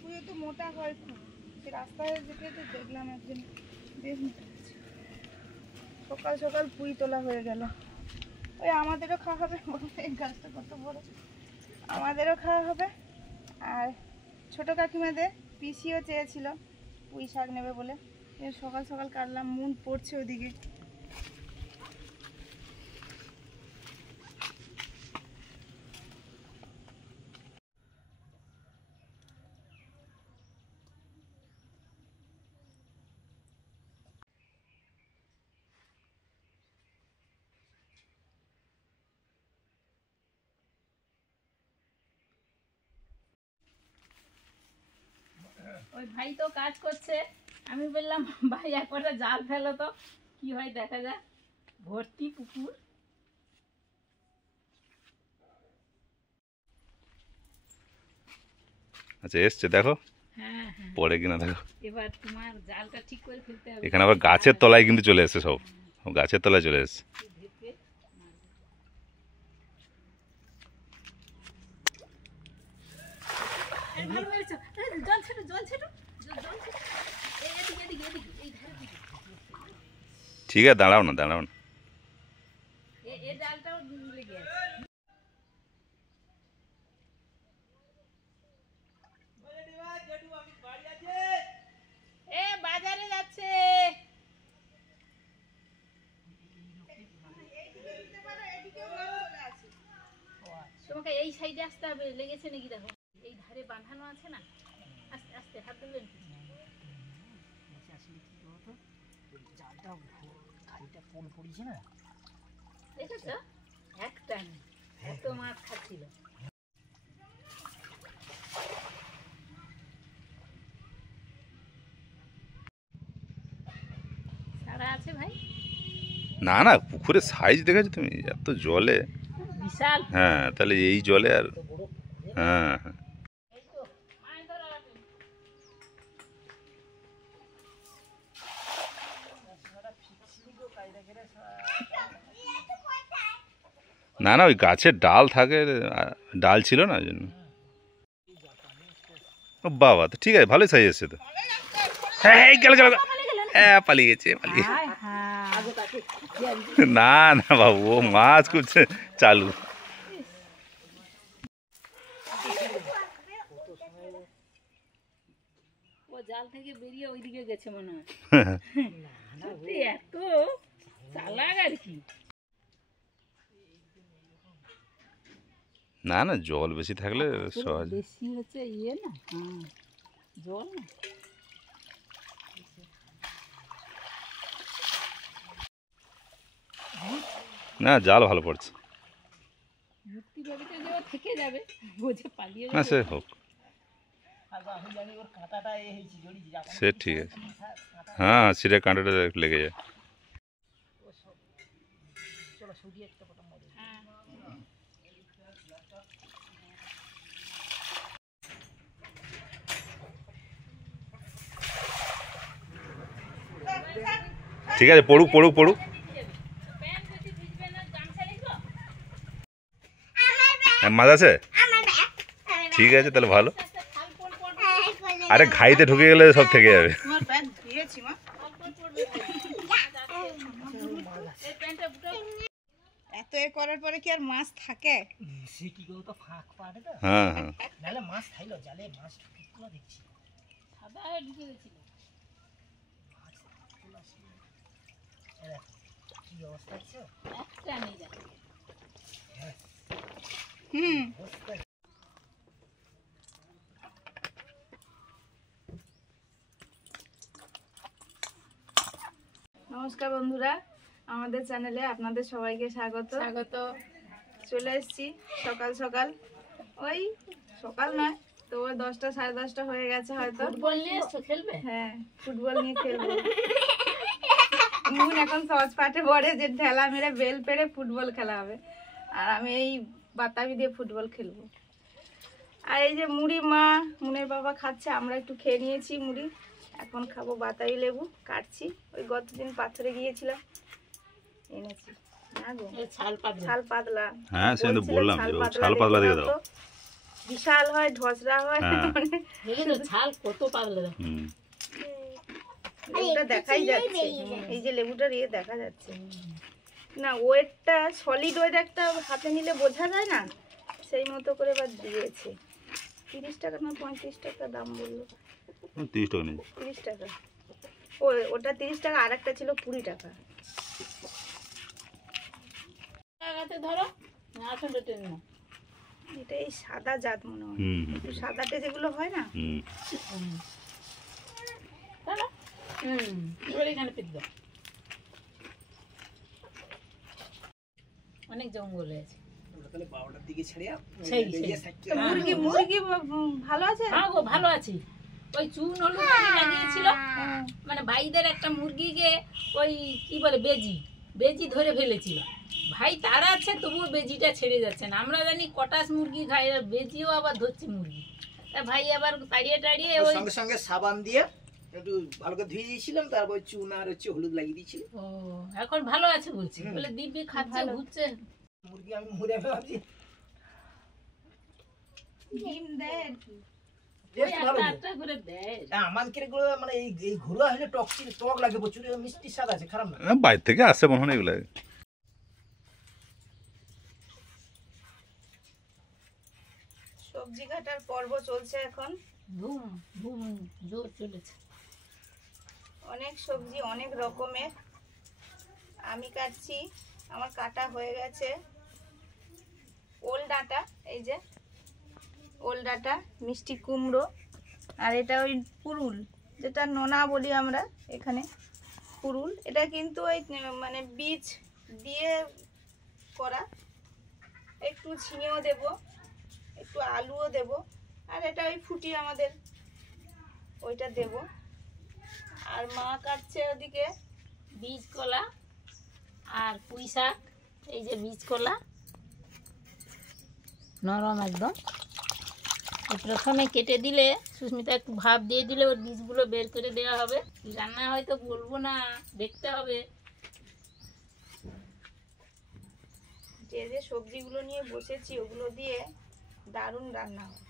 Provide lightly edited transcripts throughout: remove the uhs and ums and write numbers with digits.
পুঁইও তো মোটা হয় খুব, সে রাস্তায় যেতে যেতে দেখলাম একদিন বেশ মোটা হয়েছে। সকাল সকাল পুঁই তোলা হয়ে গেল। ওই আমাদেরও খাওয়া হবে, এই গাছটা কত বড়, আমাদেরও খাওয়া হবে। আর ছোটো কাকিমাদের পিসিও চেয়েছিল পুঁই শাক নেবে বলে, সকাল সকাল কাটলাম, মন পড়ছে ওদিকে। ওই ভাই তো কাজ করছে, আমি বললাম ভাই একবারটা জাল ফেলো তো কি হয় দেখা যাক। ভর্তি পুকুর। আচ্ছা এসছে দেখো, হ্যাঁ হ্যাঁ পড়ে কিনা দেখো। এবার তোমার জালটা ঠিক করে ফেলতে হবে। এখানে আবার গাছের তলায় কিন্তু চলে এসছে, সব গাছের তলায় চলে এসছে। জল ছেড়ো জল ছেড়ো জল ছেড়ো, এদিকে এদিকে এদিকে এই ধারে দিকে। ঠিক আছে, দাঁড়াও না দাঁড়াও না। এই জালটাও লেগে আছে। এ বাজারে যাচ্ছে। তোমাকে এই সাইডে আসতে হবে, লেগেছে নাকি দেখো, এই ধারে বাঁধানো আছে না, আস্তে আস্তে হাত দেবেন। দেখেছ একটা এত মাছ খাচ্ছিল। সারা আছে ভাই? না না, পুকুরের সাইজ দেখেছো তুমি, এত জলে বিশাল। হ্যাঁ, তাহলে এই জলে আর হ্যাঁ হ্যাঁ। না না, ওই গাছের ডাল থাকে, ডাল ছিল না ওই জন্য। ও বাবা, তো ঠিক আছে, ভালোই সাইজ এসছে তো। হ্যাঁ গেল গেল, হ্যাঁ পালিয়ে গেছে পালিয়ে। না না বাবু, ও মাছ খুব চালু। ও জাল থেকে বেরিয়ে ওইদিকে গেছে মনে হয়। সত্যি এত চালাক আর কি। না না, জল বেশি থাকলে সহজ। বেশি হচ্ছে ইয়ে না, জল না। না, জাল ভালো পড়ছে। মুক্তি বাড়িতে যে থেকে যাবে, বোঝে পালিয়ে না সে যাবে। হোক, সে ঠিক আছে। হ্যাঁ, সিরে কাঁটাটা লেগে যায়। ঠিক আছে, পড়ুক পড়ুক পড়ুক। মাছ আছে, ঠিক আছে তাহলে ভালো। আরে ঘাইতে ঢুকে গেলে সব থেকে যাবে। এত এ করার পরে কি আর মাছ থাকে? সে কি করতো, ফাঁক পাড়ে তো। হ্যাঁ হ্যাঁ, নাহলে মাছ খাইলো, জালে মাছ ঢুকে দেখছি সাদা হয়ে ঢুকে গেছিল। কি অবস্থা হচ্ছে একটা নেই দেখো। নমস্কার বন্ধুরা, আমাদের চ্যানেলে আপনাদের সবাইকে স্বাগত। স্বাগত। চলে এসেছি সকাল সকাল, ওই সকাল নয় তো 10টা সাড়ে 10টা হয়ে গেছে হয়তো। ফুটবল নিয়ে এসছো খেলবে? হ্যাঁ, ফুটবল নিয়ে খেলবো। মুন এখন সহজ পাঠে পড়ে যে ঠেলা মেরে বেল পেরে ফুটবল খেলা হবে, আর আমি এই বাতাবি দিয়ে ফুটবল খেলবো। আর এই যে মুড়ি মা মুনের বাবা খাচ্ছে, আমরা একটু খেয়ে নিয়েছি মুড়ি, এখন খাবো বাতাবি লেবু কাটছি। ওই গতদিন পাথরে গিয়েছিলাম, এনেছি। না গো, ছাল পাতলা। ছাল পাতলা। হ্যাঁ সে তো বললাম, ছাল পাতলা দিয়ে দাও। বিশাল হয়, ঢসরা হয়। হ্যাঁ। দেখেছো ছাল কত পাতলা। হুম। লেবুটা দেখাই যাচ্ছে, এই যে লেবুটার ইয়ে দেখা যাচ্ছে না, ওয়েটটা সলিড ওয়েট একটা হাতে নিলে বোঝা যায় না, সেই মতো করে এবার দিয়েছে। 30 টাকা না 35 টাকা দাম বললো। 30 টাকা নেই। 30 টাকা। ওটা 30 টাকা, আর একটা ছিল 20 টাকা। লাগাতে ধরো আসলে টেনে না। এটা এই সাদা জাত মনে হয়, হুম হুম একটু সাদাটে যেগুলো হয় না। হুম। দাঁড়া। এবার এখানে পেতে দাও। অনেক জঙ্গল আছে। তাহলে 12টার দিকে ছেড়ে সেই, তো মুরগি মুরগি ভালো আছে? হ্যাঁ গো ভালো আছি। ওই চুন হলুদ লাগিয়েছিল, মানে ভাইদের একটা মুরগিকে ওই কি বলে বেজি ধরে ফেলেছিল। ভাই তার আছে তবুও বেজিটা ছেড়ে যাচ্ছে না। আমরা জানি কটাস মুরগি খাই, আর বেজিও আবার ধরছে মুরগি। তা ভাই আবার তাড়িয়ে ওই সঙ্গে সঙ্গে সাবান দিয়ে একটু ভালো করে ধুয়ে দিয়েছিলাম, তারপর চুন আর হলুদ লাগিয়ে দিয়েছিল। ও এখন ভালো আছে বলছি, বলে দিব্যি খাচ্ছে ঘুরছে। মুরগি আমি মরে ভাবছি ডিম দেয় আর কি। টেস্ট ভালো। একটা করে দেয়। আমাদের গুলো মানে এই ঘরোয়া হলে টক লাগে প্রচুর, মিষ্টি স্বাদ আছে, খারাপ না। বাইরে থেকে আসছে মনে হয় এগুলো। সবজি কাটার পর্ব চলছে এখন। ধুম ধুম জোর চলেছে। অনেক সবজি অনেক রকমের আমি কাটছি, আমার কাটা হয়ে গেছে। ওল ডাঁটা, এই যে ওল ডাঁটা, মিষ্টি কুমড়ো, আর এটা ওই পুরুল, যেটা নোনা বলি আমরা এখানে, পুরুল। এটা কিন্তু ওই মানে বীজ দিয়ে করা। একটু ঝিঙেও দেব, একটু আলুও দেব, আর এটা ওই ফুটি আমাদের, ওইটা দেব। আর মা কাটছে ওদিকে বীজ কলা আর পুঁই শাক। এই যে বীজ কলা নরম একদম, প্রথমে কেটে দিলে সুস্মিতা একটু ভাপ দিয়ে দিলে ওর বীজগুলো বের করে দেওয়া হবে। কি রান্না হয়তো বলবো না, দেখতে হবে। যে যে সবজিগুলো নিয়ে বসেছি ওগুলো দিয়ে দারুণ রান্না হয়,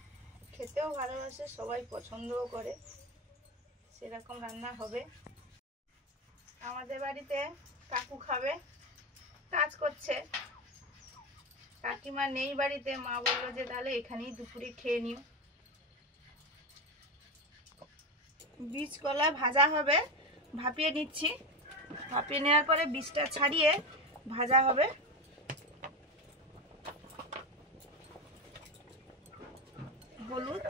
খেতেও ভালোবাসে সবাই, পছন্দও করে, সেরকম রান্না হবে। আমাদের বাড়িতে কাকু খাবে, কাজ করছে, কাকিমা নেই বাড়িতে, মা বললো যে তাহলে এখানেই দুপুরে খেয়ে নিও। বীজ কলা ভাজা হবে, ভাপিয়ে নিচ্ছি, ভাপিয়ে নেওয়ার পরে বীজটা ছাড়িয়ে ভাজা হবে। হলুদ,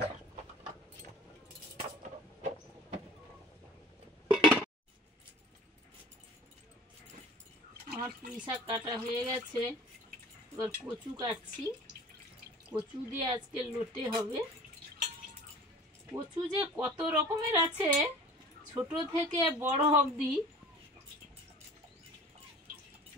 আমার পুঁই শাক কাটা হয়ে গেছে, এবার কচু কাটছি। কচু দিয়ে আজকে লোটে হবে। কচু যে কত রকমের আছে, ছোট থেকে বড় অবধি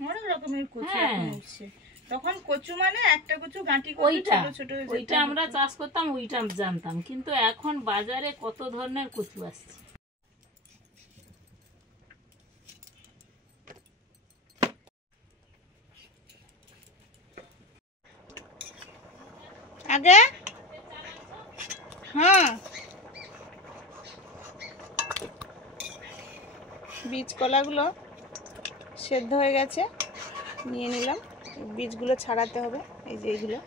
অনেক রকমের কচু হ্যাঁ। এখন উঠছে। তখন কচু মানে একটা কচু গাঁটি কচু, ওইটা ছোট ছোট যেটা ওইটা আমরা চাষ করতাম, ওইটা জানতাম, কিন্তু এখন বাজারে কত ধরনের কচু আসছে। আগে হ্যাঁ, বীজ কলাগুলো সেদ্ধ হয়ে গেছে, নিয়ে নিলাম। বীজগুলো ছাড়াতে হবে, এই যে এইগুলো।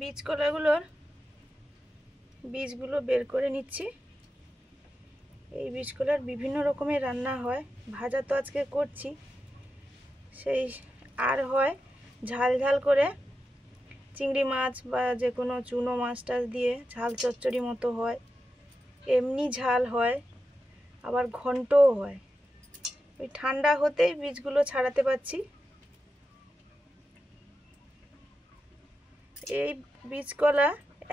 বীজ কলাগুলোর বীজগুলো বের করে নিচ্ছি। এই বীজ কলার বিভিন্ন রকমের রান্না হয়, ভাজা তো আজকে করছি, সেই আর হয় ঝাল ঝাল করে চিংড়ি মাছ বা যে কোনো চুনো মাছ টাছ দিয়ে ঝাল চচ্চড়ি মতো হয়, এমনি ঝাল হয়, আবার ঘন্টও হয়। ওই ঠান্ডা হতেই বীজগুলো ছাড়াতে পারছি। এই বীজকলা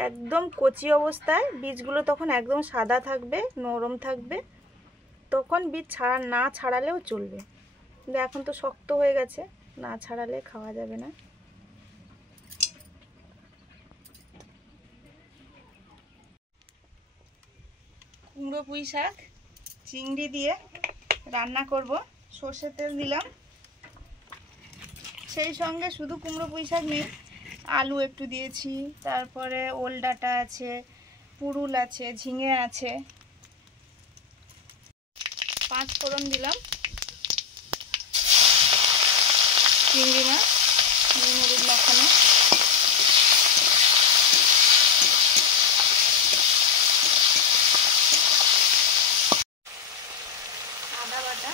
একদম কচি অবস্থায়, বীজগুলো তখন একদম সাদা থাকবে, নরম থাকবে, তখন বীজ না ছাড়ালেও চলবে। কিন্তু এখন তো শক্ত হয়ে গেছে, না ছাড়ালে খাওয়া যাবে না। কুমড়ো পুঁই শাক চিংড়ি দিয়ে রান্না করব। সর্ষের তেল দিলাম, সেই সঙ্গে শুধু কুমড়ো পুঁই শাক নেই, আলু একটু দিয়েছি, তারপরে ওল ডাঁটা আছে, পুরুল আছে, ঝিঙে আছে। 5 ফোড়ন দিলাম, চিংড়ি মাছ নুন হলুদ মাখানো, আদা বাটা,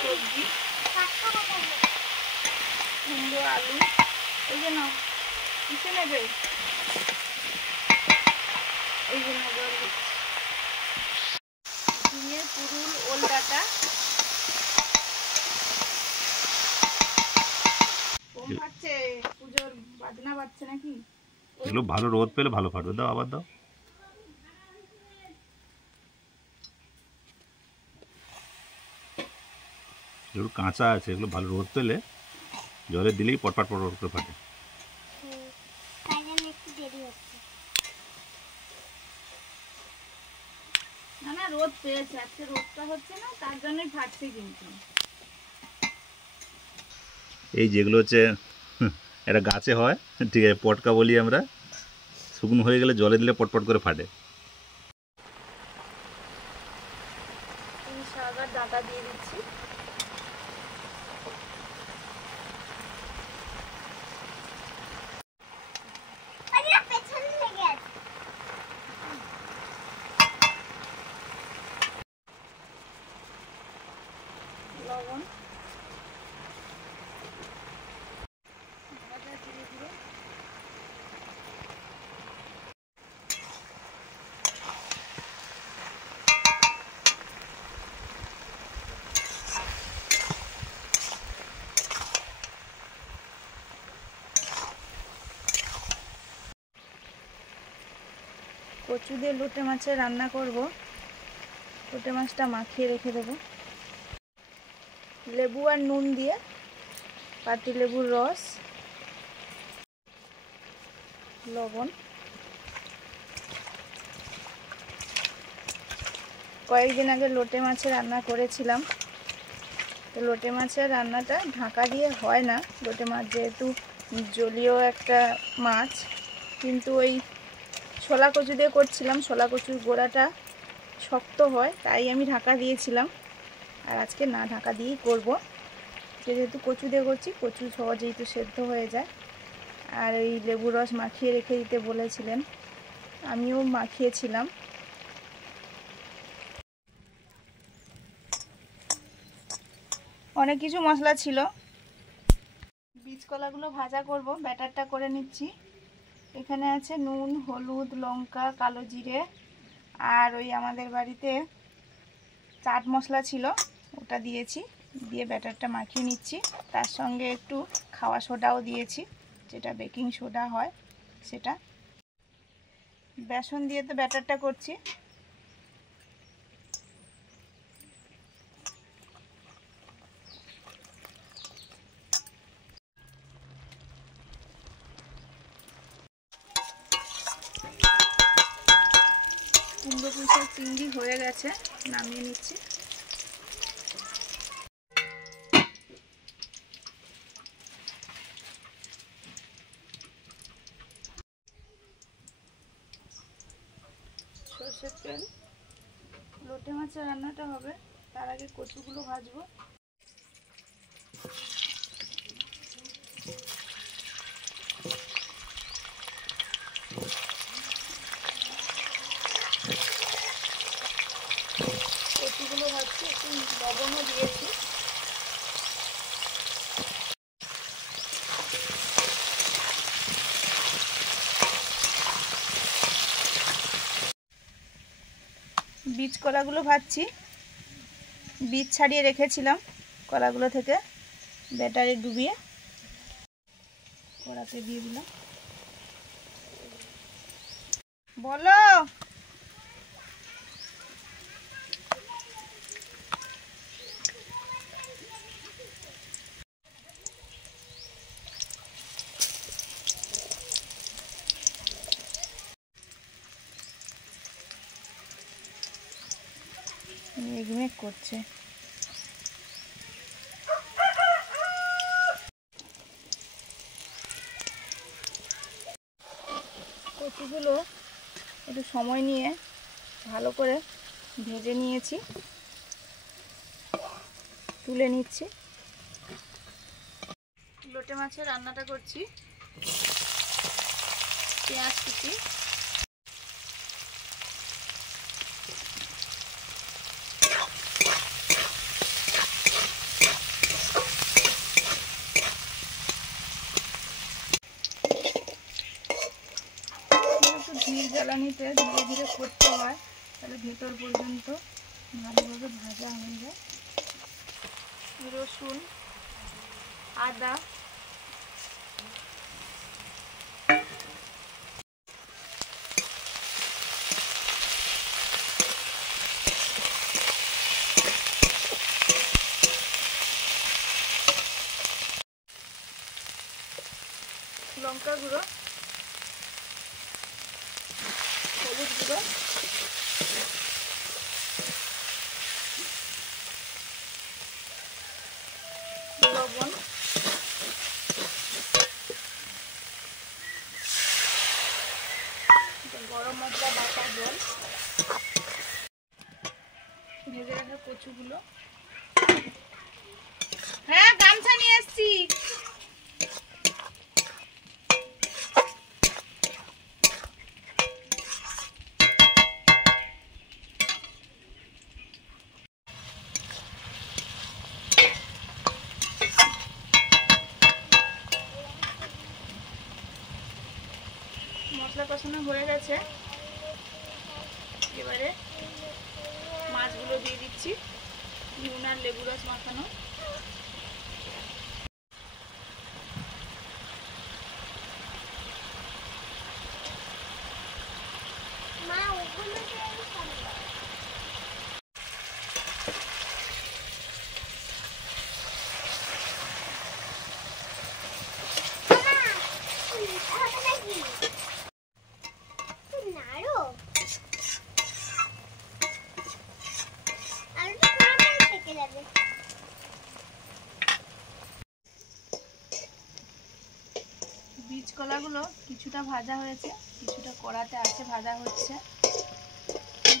সবজি কুমড়ো আলু। এই যে নাও, কিসে নেবে? এই যে নেবে ঝিঙে, পুরুল, ওল ডাঁটা। কম পাচ্ছে, পুজোর বাজনা বাজছে নাকি? এগুলো ভালো রোদ পেলে ভালো ফাটবে। দাও আবার দাও। এগুলো কাঁচা আছে, এগুলো ভালো রোদ পেলে জলে দিলেই পটপট পটপট করে ফাটে। না না, রোদ পেয়েছে, আজকে রোদটা হচ্ছে না, তার জন্যই ফাটছে। কিন্তু এই যেগুলো হচ্ছে এটা গাছে হয়, ঠিক আছে, পটকা বলি আমরা। শুকনো হয়ে গেলে জলে দিলে পটপট করে ফাটে। পুঁই শাক আর ডাঁটা দিয়ে দিচ্ছি। লবণ, ভাজা জিরে গুঁড়ো, কচু দিয়ে লোটে মাছের রান্না করব। লোটে মাছটা মাখিয়ে রেখে দেবো লেবু আর নুন দিয়ে, পাতি লেবুর রস, লবণ। কয়েকদিন আগে লোটে মাছের রান্না করেছিলাম, তো লোটে মাছের রান্নাটা ঢাকা দিয়ে হয় না। লোটে মাছ যেহেতু জলীয় একটা মাছ, কিন্তু ওই ছোলা কচু দিয়ে করছিলাম, ছোলা কচুর গোড়াটা শক্ত হয়, তাই আমি ঢাকা দিয়েছিলাম। আর আজকে না ঢাকা দিয়েই করব, যেহেতু কচু দিয়ে করছি, কচু সহজেই তো সেদ্ধ হয়ে যায়। আর এই লেবুর রস মাখিয়ে রেখে দিতে বলেছিলেন, আমিও মাখিয়েছিলাম। অনেক কিছু মশলা ছিল। বীজ কলাগুলো ভাজা করব, ব্যাটারটা করে নিচ্ছি। এখানে আছে নুন, হলুদ, লঙ্কা, কালো জিরে, আর ওই আমাদের বাড়িতে চাট মশলা ছিল, ওটা দিয়েছি। দিয়ে ব্যাটারটা মাখিয়ে নিচ্ছি। তার সঙ্গে একটু খাওয়া সোডাও দিয়েছি, যেটা বেকিং সোডা হয় সেটা। বেসন দিয়ে তো ব্যাটারটা করছি। কুমড়ো পুঁই শাক চিংড়ি হয়ে গেছে, নামিয়ে নিচ্ছি। সরষের তেল, লোটে মাছের রান্নাটা হবে, তার আগে কচুগুলো ভাজবো। কচুগুলো ভাজছি, একটু লবণও দিয়েছি। বীজ কলাগুলো ভাজছি, বীজ ছাড়িয়ে রেখেছিলাম, কলাগুলো থেকে ব্যাটারে ডুবিয়ে কড়াতে দিয়ে দিলাম। বলো। মেঘ করছে। কচুগুলো একটু সময় নিয়ে ভালো করে ভেজে নিয়েছি, তুলে নিচ্ছি। লোটে মাছের রান্নাটা করছি। পেঁয়াজ কুচি, ধীর জ্বালানিতে ধীরে ধীরে করতে হয়, তাহলে ভেতর পর্যন্ত ভালোভাবে ভাজা হয়ে যায়। রসুন, আদা, লঙ্কা গুঁড়ো, হলুদ গুঁড়ো, লবণ, গরম মশলা বাটা জল, ভেজে রাখা কচুগুলো। হ্যাঁ, গামছা নিয়ে এসছি। মশলা কষানো হয়ে গেছে, এবারে মাছগুলো দিয়ে দিচ্ছি, নুন আর লেবু রস মাখানো। বীজ কলাগুলো কিছুটা ভাজা হয়েছে, কিছুটা কড়াতে আছে, ভাজা হচ্ছে।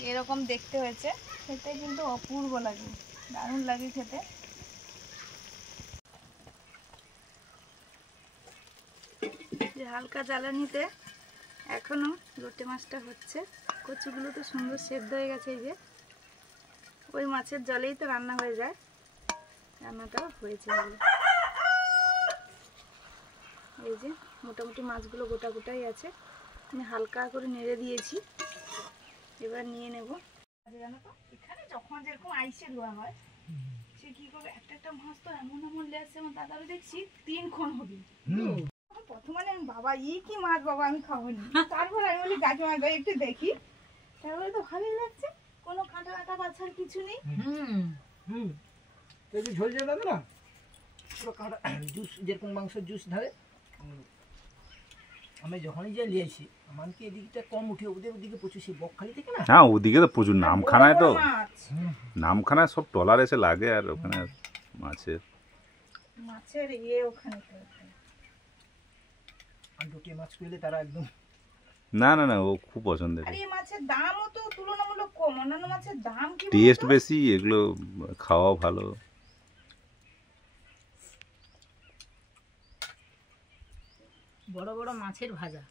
এরকম দেখতে হয়েছে, খেতে কিন্তু অপূর্ব লাগে, দারুণ লাগে খেতে। হালকা জ্বালানিতে এখনো লোটে মাছটা হচ্ছে। কচুগুলো তো সুন্দর সেদ্ধ হয়ে গেছে। এই যে ওই মাছের জলেই তো রান্না হয়ে যায়, রান্নাটাও হয়েছে। এই যে মোটামুটি মাছগুলো গোটা গোটাই আছে, আমি হালকা করে নেড়ে দিয়েছি। এবার নিয়ে নেব। জানো তো, এখানে যখন যেরকম আইসে ধোয়া হয়, সে কি করবে, একটা একটা মাছ তো এমন এমন লেগেছে, আমার দাদারও দেখছি 3 খন হবে। প্রথমে আমি বাবা কি মাছ বাবা আমি খাবনি, তারপর আমি বলি কাকিমা গায়ে একটু দেখি, তারপরে তো ভালোই লাগছে, কোনো কাঁটা কাঁটা বাছার কিছু নেই। ঝোল ঝোল হবে না, পুরো কাঁটা জুস, যেরকম মাংসের জুস ধরে। আমি যখনই যে নিয়েছি, আমার কি এদিকটা কম উঠে, ওদের ওদিকে প্রচুর, সেই বকখালি থেকে না। হ্যাঁ, ওদিকে তো প্রচুর, নামখানায় তো নামখানায় সব ট্রলার এসে লাগে, আর ওখানে মাছের ওখানে আর লোটে মাছ পেলে তারা একদম না না না, ও খুব পছন্দের। আর এই মাছের দামও তো তুলনামূলক কম, অন্যান্য মাছের দাম কি টেস্ট বেশি, এগুলো খাওয়া ভালো। বড় বড় মাছের ভাজা।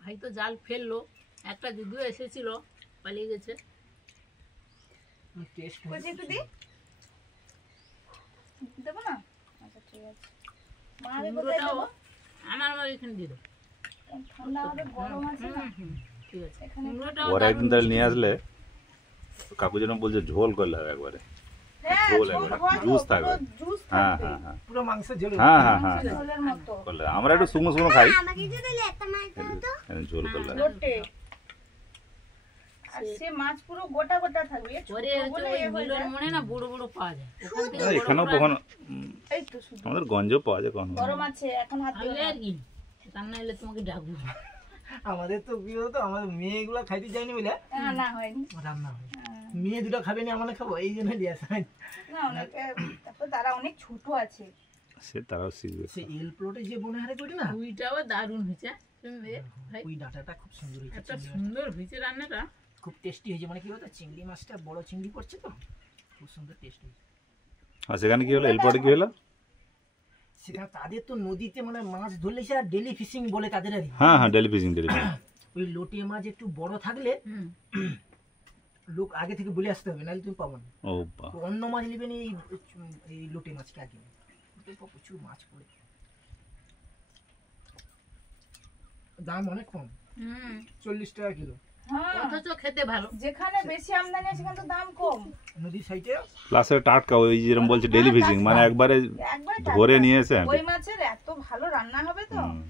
ভাই তো জাল ফেললো, একটা যদিও এসেছিল, পালিয়ে গেছে। টেস্ট একটু দিই, দেবো না? আচ্ছা ঠিক আছে। আমার এখানে দিয়ে দেবো, ঠান্ডা হবে, গরম আছে না। ঠিক আছে। ওরা একদিন তাহলে নিয়ে আসলে, কাকু যেন বলছে ঝোল করলে হবে একবারে, ঝোল একবারে জুস থাকবে। হ্যাঁ হ্যাঁ হ্যাঁ, পুরো মাংসের ঝোল। হ্যাঁ হ্যাঁ হ্যাঁ, করলে আমরা একটু শুকনো শুকনো খাই, ঝোল করলে। আর সে মাছ পুরো গোটা গোটা থাকবে এ ছোট পরে হচ্ছে বলে ওই এ হয়ে মিলন যায়। মনে না বড় বড় পাওয়া যায় ওখান থেকে আর এখানেও কখনো এই তো শুধু আমাদের গঞ্জেও পাওয়া যায় কখনো বড় মাছে এখন হাত দিও তাহলে না। আর কি রান্না হলে তোমাকে ডাকবো আমাদের তো কি হতো আমাদের মেয়েগুলা খাইতে যায়নি বলে না হয়নি রান্না হয় হ্যাঁ। মেয়ে দুটো খাবে না আমরা খাবো এই জন্য দিয়ে আসা হয়। না অনেকে তারপর তারা অনেক ছোট আছে সে তারাও শিখবে সে এল প্লটে যে বনে হারে করি না ওইটাও দারুণ হয়েছে শুনবে ভাই ওই ডাটাটা খুব সুন্দর হয়েছে এত সুন্দর হয়েছে রান্নাটা খুব টেস্টি হয়েছে মানে কি বলতো চিংড়ি মাছটা বড় চিংড়ি পড়ছে তো খুব সুন্দর টেস্ট হয়েছে আর সেখানে কি হলো এলপটে কি হলো সেখানে তাদের তো নদীতে মানে মাছ ধরলে সেটা ডেলি ফিশিং বলে তাদের আর কি। হ্যাঁ হ্যাঁ ডেলি ফিশিং ওই লোটে মাছ একটু বড় থাকলে হুম লোক আগে থেকে বলে আসতে হবে নাহলে তুমি পাবো না ও বা তো অন্য মাছ নেবে না এই লোটে মাছকে আগে লোটে পা প্রচুর মাছ পড়ে দাম অনেক কম হুম 40 টাকা কিলো হ্যাঁ অথচ খেতে ভালো যেখানে বেশি আমদানি আছে সেখানে তো দাম কম নদীর সাইডে প্লাস টাটকা ওই যেরকম বলছে ডেলি ফিশিং মানে একবারে একবার ধরে নিয়ে এসে ওই মাছের এত ভালো রান্না হবে তো হুম।